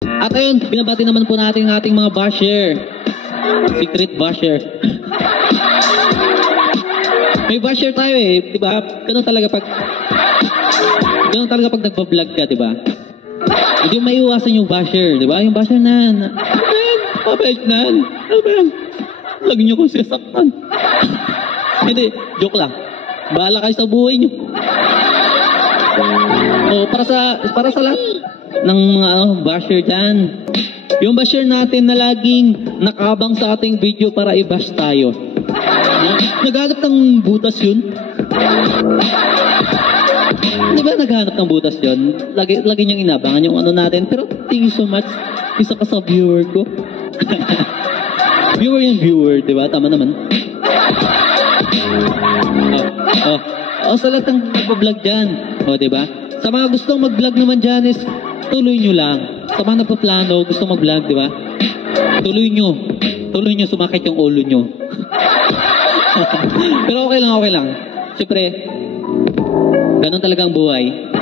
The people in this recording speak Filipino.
At ayun, binabati naman po natin ang ating mga basher. Secret basher. May basher tayo eh, di ba? Ganun talaga pag nagpa-vlog ka, di ba? Hindi mo maiiwasan yung basher, di ba? Yung basher na, mabait na, lagi nyo kong sasaktan. Hindi, joke lang. Bahala kayo sa buhay nyo. O, para sa lahat ng mga basher dyan. Yung basher natin na laging nakabang sa ating video para i-bash tayo. Naghanap ng butas yun. Di ba naghanap ng butas yun? Lagi niyang inabangan yung ano natin. Pero thank you so much. Isa ka sa viewer ko. Viewer yung viewer, di ba? Tama naman. Sa lahat ng nagpa-vlog dyan. O, di ba? Sa mga gustong mag-vlog naman dyan is tuloy nyo lang. Sa mga napaplano, gustong mag-vlog, di ba? Tuloy nyo, sumakit yung ulo nyo. Pero okay lang. Siyempre, ganun talaga ang buhay.